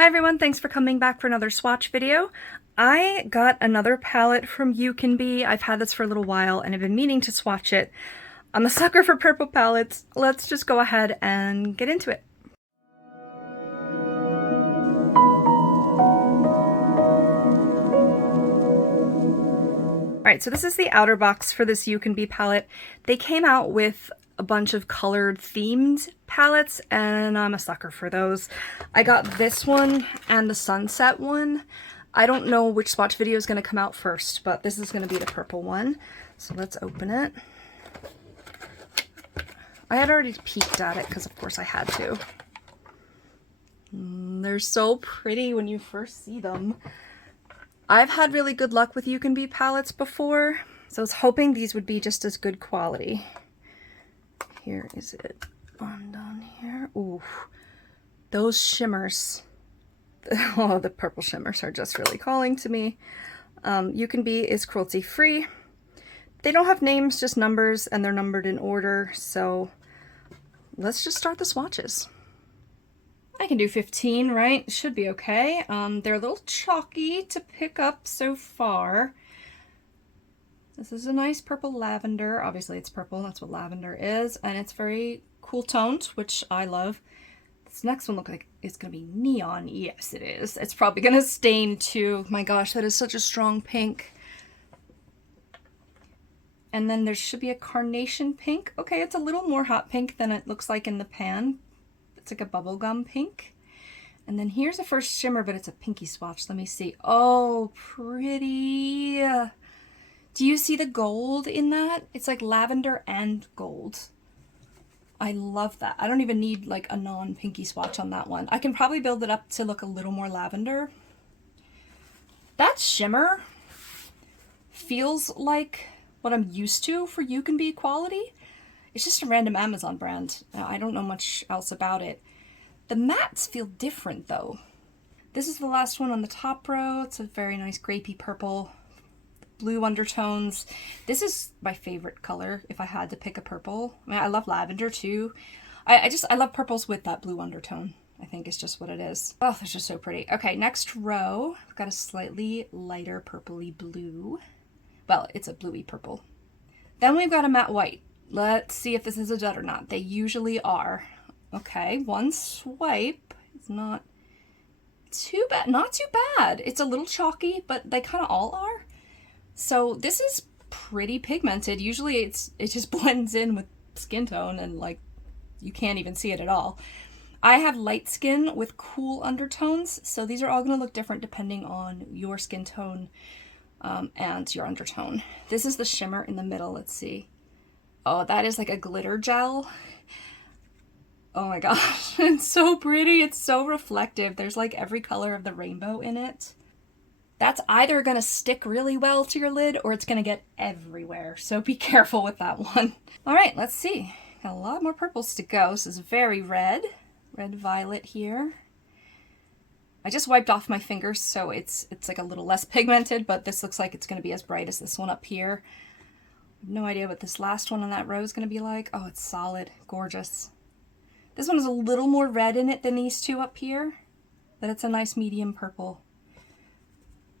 Hi everyone, thanks for coming back for another swatch video. I got another palette from UCANBE. I've had this for a little while and I've been meaning to swatch it. I'm a sucker for purple palettes. Let's just go ahead and get into it. Alright, so this is the outer box for this UCANBE palette. They came out with a bunch of colored themed palettes and I'm a sucker for those. I got this one and the sunset one. I don't know which swatch video is going to come out first, but this is going to be the purple one. So let's open it. I had already peeked at it because of course I had to. They're so pretty when you first see them. I've had really good luck with UCANBE palettes before, so I was hoping these would be just as good quality. Here is it on down here. Ooh, those shimmers. Oh, the purple shimmers are just really calling to me. UCANBE is cruelty free. They don't have names, just numbers, and they're numbered in order. So let's just start the swatches. I can do 15, right? Should be okay. They're a little chalky to pick up so far. This is a nice purple lavender. Obviously it's purple, that's what lavender is. And it's very cool toned, which I love. This next one looks like it's gonna be neon. Yes, it is. It's probably gonna stain too. My gosh, that is such a strong pink. And then there should be a carnation pink. Okay, it's a little more hot pink than it looks like in the pan. It's like a bubblegum pink. And then here's the first shimmer, but it's a pinky swatch. Let me see. Oh, pretty. Do you see the gold in that? It's like lavender and gold. I love that. I don't even need like a non-pinky swatch on that one. I can probably build it up to look a little more lavender. That shimmer feels like what I'm used to for UCANBE quality. It's just a random Amazon brand. I don't know much else about it. The mattes feel different though. This is the last one on the top row. It's a very nice grapey purple. Blue undertones. This is my favorite color if I had to pick a purple. I mean, I love lavender too. I love purples with that blue undertone. I think it's just what it is. Oh, they're just so pretty. Okay, next row. I've got a slightly lighter purpley blue. Well, it's a bluey purple. Then we've got a matte white. Let's see if this is a dud or not. They usually are. Okay, one swipe. It's not too bad. Not too bad. It's a little chalky, but they kind of all are. So this is pretty pigmented. Usually it just blends in with skin tone and like you can't even see it at all. I have light skin with cool undertones, so these are all going to look different depending on your skin tone and your undertone. This is the shimmer in the middle. Let's see. Oh, that is like a glitter gel. Oh my gosh, it's so pretty. It's so reflective. There's like every color of the rainbow in it. That's either going to stick really well to your lid or it's going to get everywhere. So be careful with that one. All right, let's see. Got a lot more purples to go. This is very red. Red violet here. I just wiped off my fingers, so it's like a little less pigmented, but this looks like it's going to be as bright as this one up here. I have no idea what this last one on that row is going to be like. Oh, it's solid. Gorgeous. This one is a little more red in it than these two up here, but it's a nice medium purple.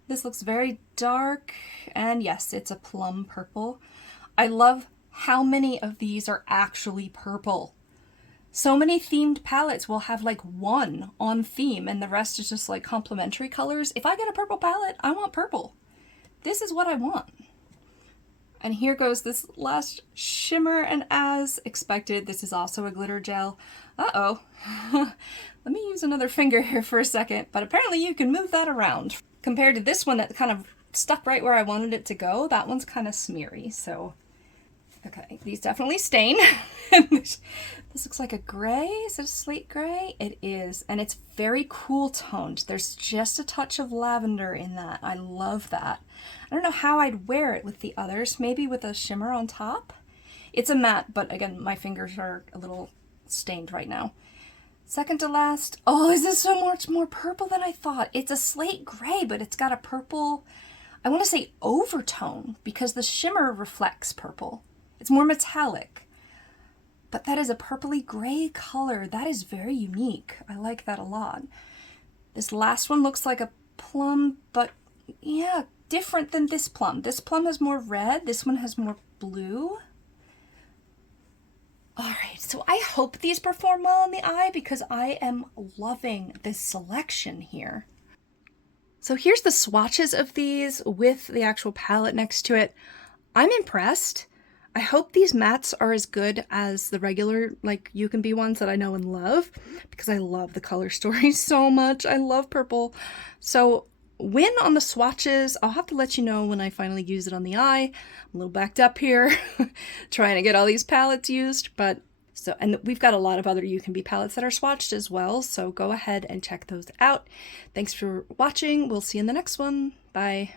This looks very dark, and yes, it's a plum purple. I love how many of these are actually purple. So many themed palettes will have like one on theme and the rest is just like complementary colors. If I get a purple palette, I want purple. This is what I want. And here goes this last shimmer, and as expected, this is also a glitter gel. Uh-oh. Let me use another finger here for a second, but apparently you can move that around. Compared to this one that kind of stuck right where I wanted it to go, that one's kind of smeary, so... Okay, these definitely stain. This looks like a gray. Is it a slate gray? It is, and it's very cool toned. There's just a touch of lavender in that. I love that. I don't know how I'd wear it with the others. Maybe with a shimmer on top. It's a matte, but again, my fingers are a little stained right now. Second to last. Oh, is this so much more purple than I thought? It's a slate gray, but it's got a purple, I want to say overtone, because the shimmer reflects purple. It's more metallic, but that is a purpley gray color. That is very unique. I like that a lot. This last one looks like a plum, but yeah, different than this plum. This plum has more red. This one has more blue. All right, so I hope these perform well on the eye because I am loving this selection here. So here's the swatches of these with the actual palette next to it. I'm impressed. I hope these mattes are as good as the regular, like, UCANBE ones that I know and love, because I love the color story so much. I love purple. So win on the swatches. I'll have to let you know when I finally use it on the eye. I'm a little backed up here, trying to get all these palettes used, but so, and we've got a lot of other UCANBE palettes that are swatched as well, so go ahead and check those out. Thanks for watching. We'll see you in the next one. Bye.